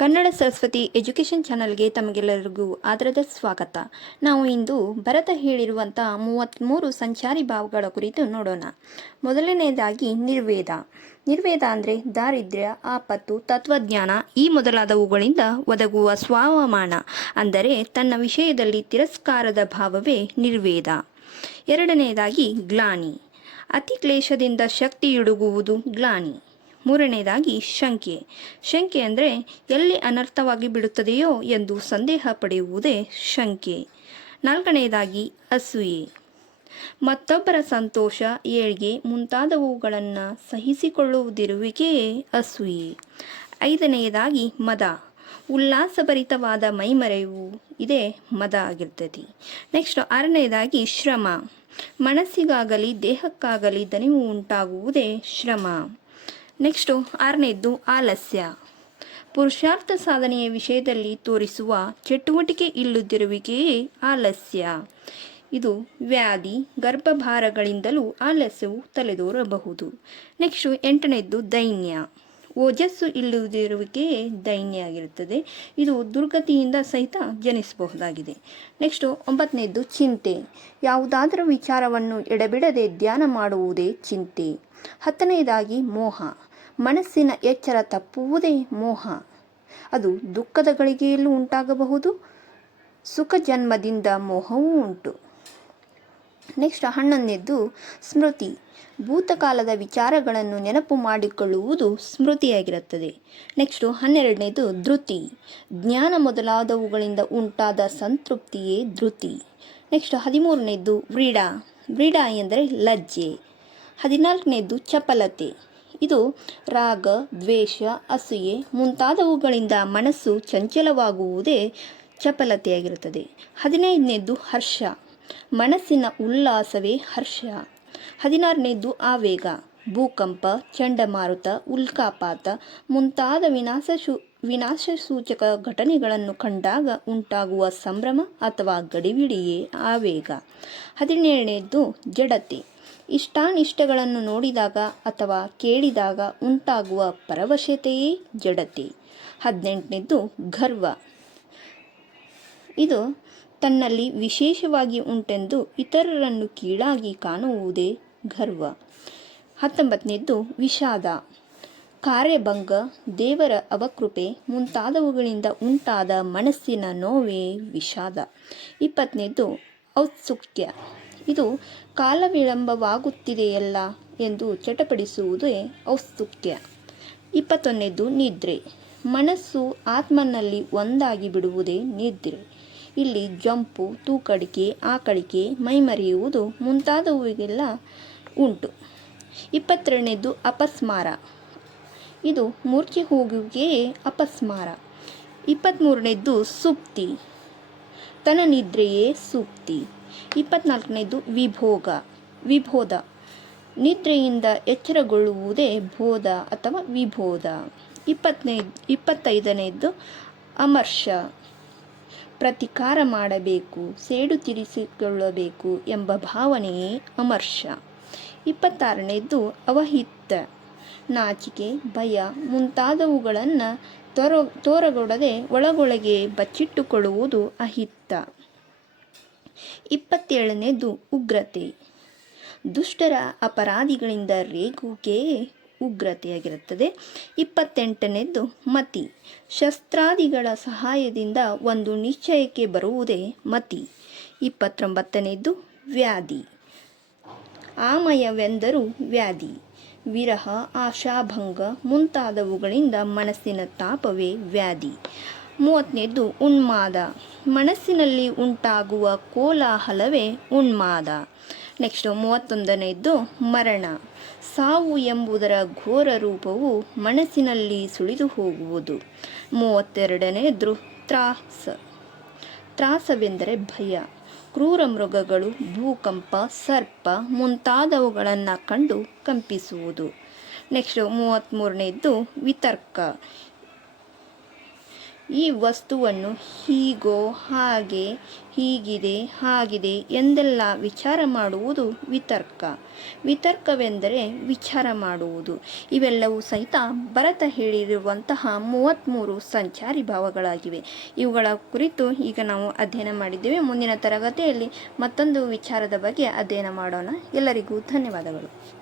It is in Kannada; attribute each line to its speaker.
Speaker 1: ಕನ್ನಡ ಸರಸ್ವತಿ ಎಜುಕೇಷನ್ ಚಾನಲ್ಗೆ ತಮಗೆಲ್ಲರಿಗೂ ಆದರದ ಸ್ವಾಗತ. ನಾವು ಇಂದು ಭರತ ಹೇಳಿರುವಂಥ ಮೂವತ್ತ್ಮೂರು ಸಂಚಾರಿ ಭಾವಗಳ ಕುರಿತು ನೋಡೋಣ. ಮೊದಲನೆಯದಾಗಿ ನಿರ್ವೇದ. ನಿರ್ವೇದ ಅಂದರೆ ದಾರಿದ್ರ್ಯ, ಆಪತ್ತು, ತತ್ವಜ್ಞಾನ ಈ ಮೊದಲಾದವುಗಳಿಂದ ಒದಗುವ ಸ್ವಾವಮಾನ ಅಂದರೆ ತನ್ನ ವಿಷಯದಲ್ಲಿ ತಿರಸ್ಕಾರದ ಭಾವವೇ ನಿರ್ವೇದ. ಎರಡನೆಯದಾಗಿ ಗ್ಲಾನಿ. ಅತಿ ಕ್ಲೇಶದಿಂದ ಶಕ್ತಿಯುಡುಗುವುದು ಗ್ಲಾನಿ. ಮೂರನೇದಾಗಿ ಶಂಕೆ. ಶಂಕೆ ಅಂದರೆ ಎಲ್ಲಿ ಅನರ್ಥವಾಗಿ ಬಿಡುತ್ತದೆಯೋ ಎಂದು ಸಂದೇಹ ಪಡೆಯುವುದೇ ಶಂಕೆ. ನಾಲ್ಕನೆಯದಾಗಿ ಅಸೂಯೆ. ಮತ್ತೊಬ್ಬರ ಸಂತೋಷ, ಏಳ್ಗೆ ಮುಂತಾದವುಗಳನ್ನು ಸಹಿಸಿಕೊಳ್ಳುವುದಿರುವಿಕೆಯೇ ಅಸೂಯೆ. ಐದನೆಯದಾಗಿ ಮದ. ಉಲ್ಲಾಸಭರಿತವಾದ ಮೈಮರೆವು, ಇದೇ ಮದ ಆಗಿರ್ತದೆ ನೆಕ್ಸ್ಟ್ ಆರನೆಯದಾಗಿ ಶ್ರಮ. ಮನಸ್ಸಿಗಾಗಲಿ ದೇಹಕ್ಕಾಗಲಿ ದನಿವು ಉಂಟಾಗುವುದೇ ಶ್ರಮ. ನೆಕ್ಸ್ಟು ಆರನೇದ್ದು ಆಲಸ್ಯ. ಪುರುಷಾರ್ಥ ಸಾಧನೆಯ ವಿಷಯದಲ್ಲಿ ತೋರಿಸುವ ಚಟುವಟಿಕೆ ಇಲ್ಲದಿರುವಿಕೆಯೇ ಆಲಸ್ಯ. ಇದು ವ್ಯಾಧಿ, ಗರ್ಭಭಾರಗಳಿಂದಲೂ ಆಲಸ್ಯವು ತಲೆದೋರಬಹುದು. ನೆಕ್ಸ್ಟು ಎಂಟನೇದ್ದು ದೈನ್ಯ. ಓಜಸ್ಸು ಇಲ್ಲದಿರುವಿಕೆಯೇ ದೈನ್ಯ ಆಗಿರುತ್ತದೆ ಇದು ದುರ್ಗತಿಯಿಂದ ಸಹಿತ ಜನಿಸಬಹುದಾಗಿದೆ. ನೆಕ್ಸ್ಟು ಒಂಬತ್ತನೇದ್ದು ಚಿಂತೆ. ಯಾವುದಾದರೂ ವಿಚಾರವನ್ನು ಎಡಬಿಡದೆ ಧ್ಯಾನ ಮಾಡುವುದೇ ಚಿಂತೆ. ಹತ್ತನೆಯದಾಗಿ ಮೋಹ. ಮನಸ್ಸಿನ ಎಚ್ಚರ ತಪ್ಪುವುದೇ ಮೋಹ. ಅದು ದುಃಖದ ಗಳಿಗೆಯಲ್ಲೂ ಉಂಟಾಗಬಹುದು, ಸುಖ ಜನ್ಮದಿಂದ ಮೋಹವೂ ಉಂಟು. ನೆಕ್ಸ್ಟ್ ಹನ್ನೊಂದನೇದ್ದು ಸ್ಮೃತಿ. ಭೂತಕಾಲದ ವಿಚಾರಗಳನ್ನು ನೆನಪು ಮಾಡಿಕೊಳ್ಳುವುದು ಸ್ಮೃತಿಯಾಗಿರುತ್ತದೆ. ನೆಕ್ಸ್ಟು ಹನ್ನೆರಡನೇದು ಧೃತಿ. ಜ್ಞಾನ ಮೊದಲಾದವುಗಳಿಂದ ಉಂಟಾದ ಸಂತೃಪ್ತಿಯೇ ಧೃತಿ. ನೆಕ್ಸ್ಟ್ ಹದಿಮೂರನೇದ್ದು ವ್ರೀಡಾ. ವ್ರೀಡಾ ಎಂದರೆ ಲಜ್ಜೆ. ಹದಿನಾಲ್ಕನೇದ್ದು ಚಪಲತೆ. ಇದು ರಾಗ, ದ್ವೇಷ, ಅಸೂಯೆ ಮುಂತಾದವುಗಳಿಂದ ಮನಸ್ಸು ಚಂಚಲವಾಗುವುದೇ ಚಪಲತೆಯಾಗಿರುತ್ತದೆ. ಹದಿನೈದನೇದ್ದು ಹರ್ಷ. ಮನಸ್ಸಿನ ಉಲ್ಲಾಸವೇ ಹರ್ಷ. ಹದಿನಾರನೇದ್ದು ಆವೇಗ. ಭೂಕಂಪ, ಚಂಡಮಾರುತ, ಉಲ್ಕಾಪಾತ ಮುಂತಾದ ವಿನಾಶ ಸೂಚಕ ಘಟನೆಗಳನ್ನು ಕಂಡಾಗ ಉಂಟಾಗುವ ಸಂಭ್ರಮ ಅಥವಾ ಗಡಿಬಿಡಿಯೇ ಆವೇಗ? ಹದಿನೇಳನೇದ್ದು, ಜಡತೆ. ಇಷ್ಟಾನಿಷ್ಟಗಳನ್ನು ನೋಡಿದಾಗ ಅಥವಾ ಕೇಳಿದಾಗ ಉಂಟಾಗುವ ಪರವಶತೆಯೇ ಜಡತೆ. ಹದಿನೆಂಟನೇದು ಗರ್ವ. ಇದು ತನ್ನಲ್ಲಿ ವಿಶೇಷವಾಗಿ ಉಂಟೆಂದು ಇತರರನ್ನು ಕೀಳಾಗಿ ಕಾಣುವುದೇ ಗರ್ವ. ಹತ್ತೊಂಬತ್ತನೇದ್ದು, ವಿಷಾದ. ಕಾರ್ಯಭಂಗ, ದೇವರ ಅವಕೃಪೆ ಮುಂತಾದವುಗಳಿಂದ ಉಂಟಾದ ಮನಸ್ಸಿನ ನೋವೇ ವಿಷಾದ. ಇಪ್ಪತ್ತನೇದು ಔತ್ಸುಕ್ಯ ಇದು ಕಾಲ ವಿಳಂಬವಾಗುತ್ತಿದೆಯಲ್ಲ ಎಂದು ಚಟಪಡಿಸುವುದೇ ಔತ್ಸುಕ್ಯ ಇಪ್ಪತ್ತೊಂದನೇದು ನಿದ್ರೆ. ಮನಸ್ಸು ಆತ್ಮನಲ್ಲಿ ಒಂದಾಗಿ ಬಿಡುವುದೇ ನಿದ್ರೆ. ಇಲ್ಲಿ ಜಂಪು, ತೂಕಡಿಕೆ ಆಕಳಿಕೆ ಮೈಮರೆಯುವುದು ಮುಂತಾದವುಗೆಲ್ಲ ಉಂಟು. ಇಪ್ಪತ್ತೆರಡನೇದು ಅಪಸ್ಮಾರ. ಇದು ಮೂರ್ಛೆ ಹೋಗುವಿಕೆ ಅಪಸ್ಮಾರ. ಇಪ್ಪತ್ತ್ಮೂರನೇದ್ದು ಸುಪ್ತಿ. ತನ ನಿದ್ರೆಯೇ ಸುಪ್ತಿ. ಇಪ್ಪತ್ನಾಲ್ಕನೇದು ವಿಭೋಗ. ವಿಭೋದ. ನಿದ್ರೆಯಿಂದ ಎಚ್ಚರಗೊಳ್ಳುವುದೇ ಬೋಧ ಅಥವಾ ವಿಬೋಧ ಇಪ್ಪತ್ತನೇ ಇಪ್ಪತ್ತೈದನೇದ್ದು ಅಮರ್ಷ. ಪ್ರತಿಕಾರ ಮಾಡಬೇಕು, ಸೇಡು ತೀರಿಸಿಕೊಳ್ಳಬೇಕು ಎಂಬ ಭಾವನೆಯೇ ಅಮರ್ಷ. ಇಪ್ಪತ್ತಾರನೇದ್ದು ಅವಹಿತ. ನಾಚಿಕೆ, ಭಯ ಮುಂತಾದವುಗಳನ್ನು ತೊರ, ತೋರಗೊಡದೆ ಒಳಗೊಳಗೆ ಬಚ್ಚಿಟ್ಟುಕೊಳ್ಳುವುದು ಅಹಿತ. ಇಪ್ಪತ್ತೇಳನೇದು ಉಗ್ರತೆ. ದುಷ್ಟರ ಅಪರಾಧಿಗಳಿಂದ ರೇಗುವಿಕೆಯೇ ಉಗ್ರತೆಯಾಗಿರುತ್ತದೆ. ಇಪ್ಪತ್ತೆಂಟನೇದು ಮತಿ. ಶಸ್ತ್ರಾದಿಗಳ ಸಹಾಯದಿಂದ ಒಂದು ನಿಶ್ಚಯಕ್ಕೆ ಬರುವುದೇ ಮತಿ. ಇಪ್ಪತ್ತೊಂಬತ್ತನೇದು ವ್ಯಾಧಿ. ಆಮಯವೆಂದರೂ ವ್ಯಾಧಿ. ವಿರಹ, ಆಶಾಭಂಗ ಮುಂತಾದವುಗಳಿಂದ ಮನಸ್ಸಿನ ತಾಪವೇ ವ್ಯಾಧಿ. ಮೂವತ್ತನೇದ್ದು ಉನ್ಮಾದ. ಮನಸ್ಸಿನಲ್ಲಿ ಉಂಟಾಗುವ ಕೋಲಾಹಲವೇ ಉನ್ಮಾದ. ನೆಕ್ಸ್ಟು ಮೂವತ್ತೊಂದನೆಯದು ಮರಣ. ಸಾವು ಎಂಬುದರ ಘೋರ ರೂಪವು ಮನಸ್ಸಿನಲ್ಲಿ ಸುಳಿದು ಹೋಗುವುದು. ಮೂವತ್ತೆರಡನೇದು, ತ್ರಾಸ. ತ್ರಾಸವೆಂದರೆ ಭಯ. ಕ್ರೂರ ಮೃಗಗಳು ಭೂಕಂಪ ಸರ್ಪ ಮುಂತಾದವುಗಳನ್ನು ಕಂಡು ಕಂಪಿಸುವುದು. ನೆಕ್ಸ್ಟು ಮೂವತ್ತ್ಮೂರನೇದ್ದು ವಿತರ್ಕ. ಈ ವಸ್ತುವನ್ನು ಹೀಗೋ ಹಾಗೆ, ಹೀಗಿದೆ, ಹಾಗಿದೆ ಎಂದೆಲ್ಲ ವಿಚಾರ ಮಾಡುವುದು ವಿತರ್ಕ. ವಿತರ್ಕವೆಂದರೆ ವಿಚಾರ ಮಾಡುವುದು. ಇವೆಲ್ಲವೂ ಸಹಿತ ಭರತ ಹೇಳಿರುವಂತಹ ಮೂವತ್ತ್ಮೂರು ಸಂಚಾರಿ ಭಾವಗಳಾಗಿವೆ. ಇವುಗಳ ಕುರಿತು ಈಗ ನಾವು ಅಧ್ಯಯನ ಮಾಡಿದ್ದೇವೆ. ಮುಂದಿನ ತರಗತಿಯಲ್ಲಿ ಮತ್ತೊಂದು ವಿಚಾರದ ಬಗ್ಗೆ ಅಧ್ಯಯನ ಮಾಡೋಣ. ಎಲ್ಲರಿಗೂ ಧನ್ಯವಾದಗಳು.